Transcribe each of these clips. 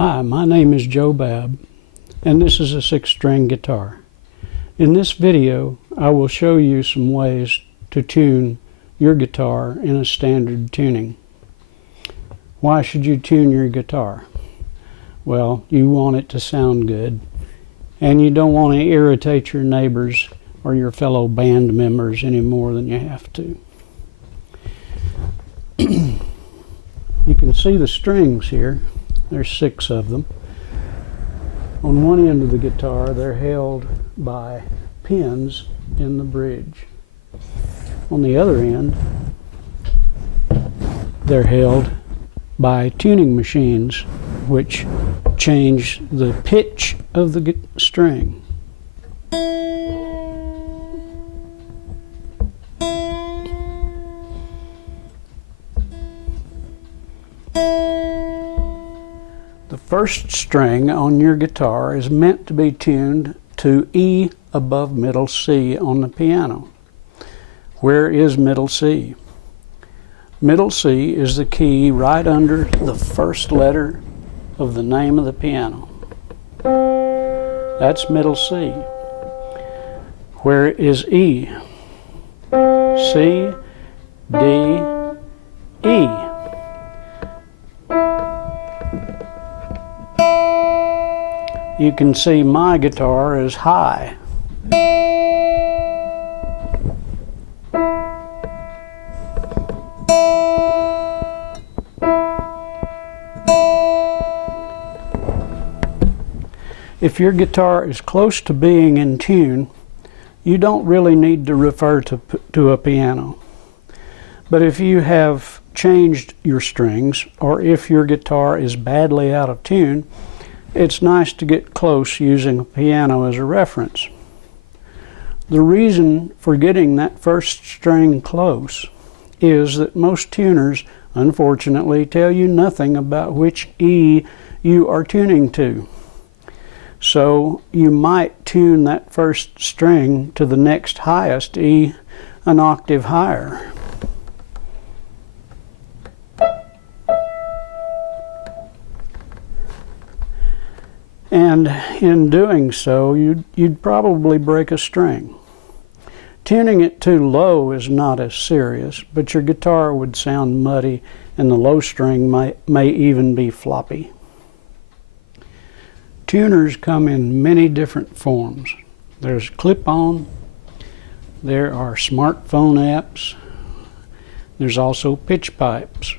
Hi, my name is Joe Babb, and this is a 6-string guitar. In this video, I will show you some ways to tune your guitar in a standard tuning. Why should you tune your guitar? Well, you want it to sound good, and you don't want to irritate your neighbors or your fellow band members any more than you have to. You can see the strings here. There's 6 of them. On one end of the guitar, they're held by pins in the bridge. On the other end, they're held by tuning machines, which change the pitch of the string. The first string on your guitar is meant to be tuned to E above middle C on the piano. Where is middle C? Middle C is the key right under the first letter of the name of the piano. That's middle C. Where is E? C, D, E. You can see my guitar is high. If your guitar is close to being in tune, you don't really need to refer to a piano. But if you have changed your strings, or if your guitar is badly out of tune, it's nice to get close using a piano as a reference. The reason for getting that first string close is that most tuners, unfortunately, tell you nothing about which E you are tuning to. So you might tune that first string to the next highest E an octave higher. And in doing so, you'd probably break a string. Tuning it too low is not as serious, but your guitar would sound muddy and the low string may even be floppy. Tuners come in many different forms. There's clip-on, there are smartphone apps, there's also pitch pipes.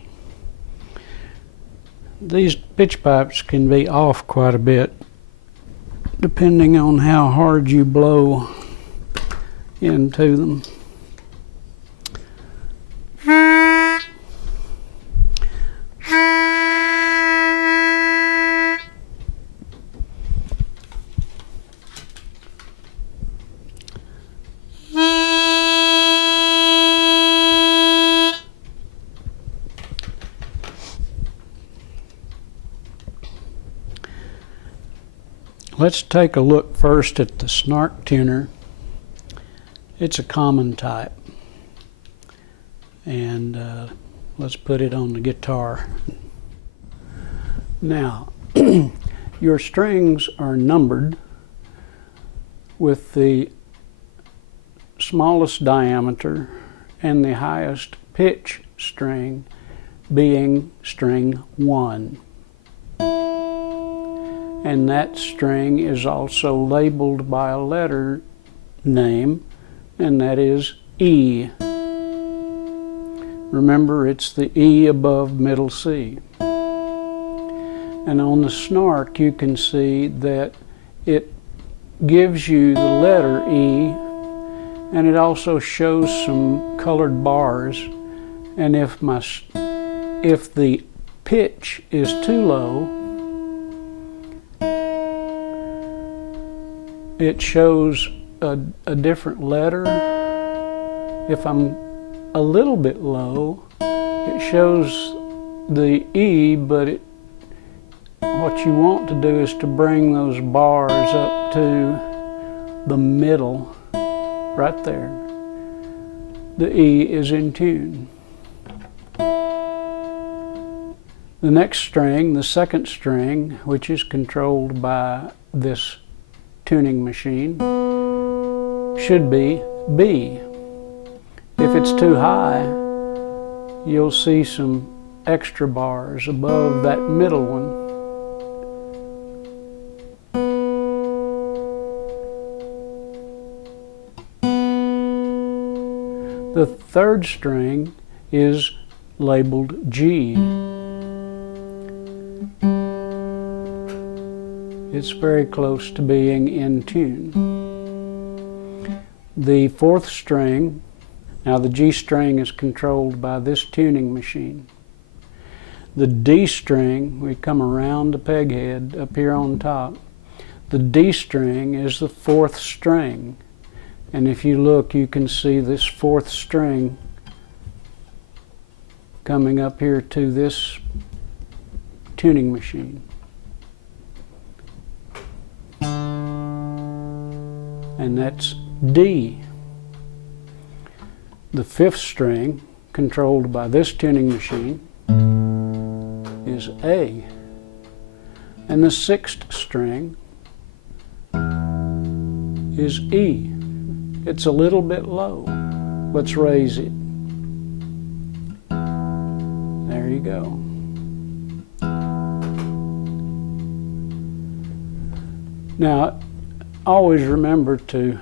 These pitch pipes can be off quite a bit depending on how hard you blow into them. Let's take a look first at the snark tuner. It's a common type, and let's put it on the guitar. Now, your strings are numbered with the smallest diameter and the highest pitch string being string 1. And that string is also labeled by a letter name, and that is E. Remember, it's the E above middle C. And on the snark, you can see that it gives you the letter E, and it also shows some colored bars. And if the pitch is too low, it shows a different letter. If I'm a little bit low, it shows the E, but what you want to do is to bring those bars up to the middle, right there. The E is in tune. The next string, the second string, which is controlled by this tuning machine, should be B. If it's too high, you'll see some extra bars above that middle one. The third string is labeled G. It's very close to being in tune. The fourth string, now the G string is controlled by this tuning machine. The D string, we come around the peg head up here on top. The D string is the fourth string. And if you look, you can see this fourth string coming up here to this tuning machine. And that's D. The fifth string, controlled by this tuning machine, is A. And the sixth string is E. It's a little bit low. Let's raise it. There you go. Now, always remember to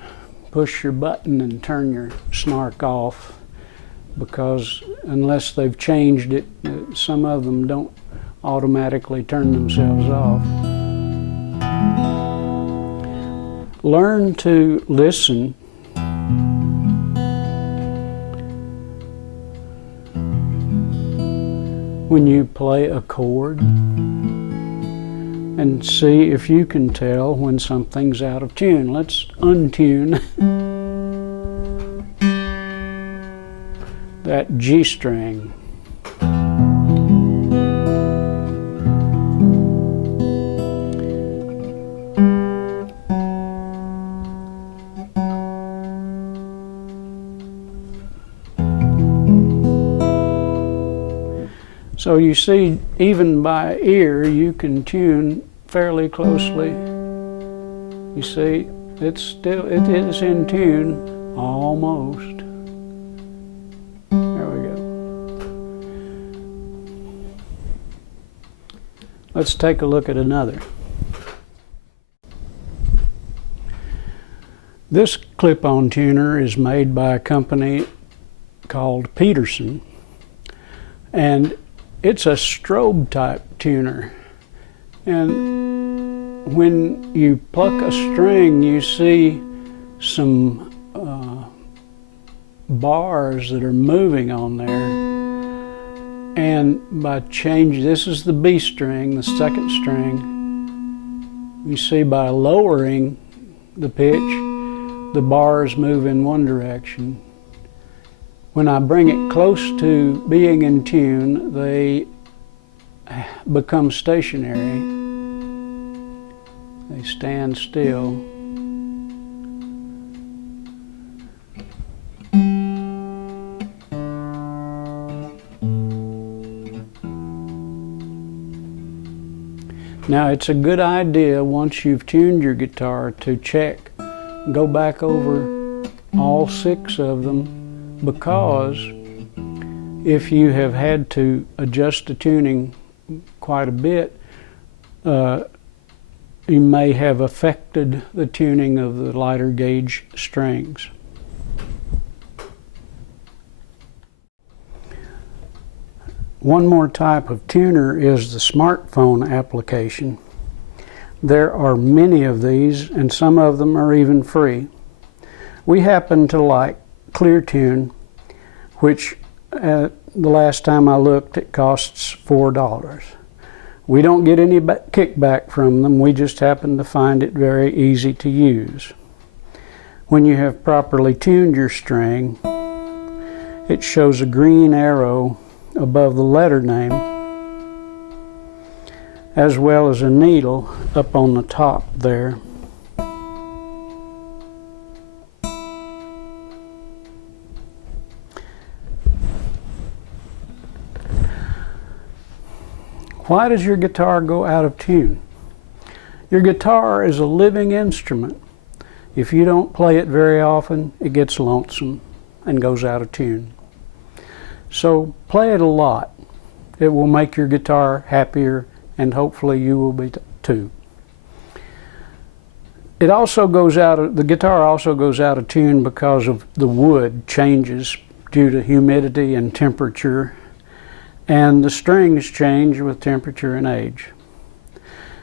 push your button and turn your snark off, because unless they've changed it, some of them don't automatically turn themselves off. Learn to listen when you play a chord, and see if you can tell when something's out of tune. Let's untune that G string. So you see, even by ear, you can tune fairly closely. You see, it is in tune, almost. There we go. Let's take a look at another. This clip-on tuner is made by a company called Peterson, and it's a strobe type tuner. And when you pluck a string, you see some bars that are moving on there. And by changing, this is the B string, the second string, you see by lowering the pitch, the bars move in one direction. When I bring it close to being in tune, they become stationary. They stand still. Now, it's a good idea, once you've tuned your guitar, to check, go back over all 6 of them, because if you have had to adjust the tuning quite a bit, you may have affected the tuning of the lighter gauge strings. One more type of tuner is the smartphone application. There are many of these, and some of them are even free. We happen to like ClearTune, which the last time I looked, it costs $4. We don't get any kickback from them. We just happen to find it very easy to use. When you have properly tuned your string, it shows a green arrow above the letter name, as well as a needle up on the top there. Why does your guitar go out of tune? Your guitar is a living instrument. If you don't play it very often, it gets lonesome and goes out of tune. So play it a lot. It will make your guitar happier, and hopefully you will be too. It also goes the guitar also goes out of tune because of the wood changes due to humidity and temperature, and the strings change with temperature and age.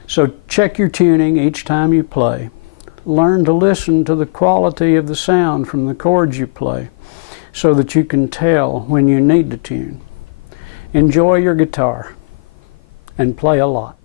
So check your tuning each time you play. Learn to listen to the quality of the sound from the chords you play so that you can tell when you need to tune. Enjoy your guitar and play a lot.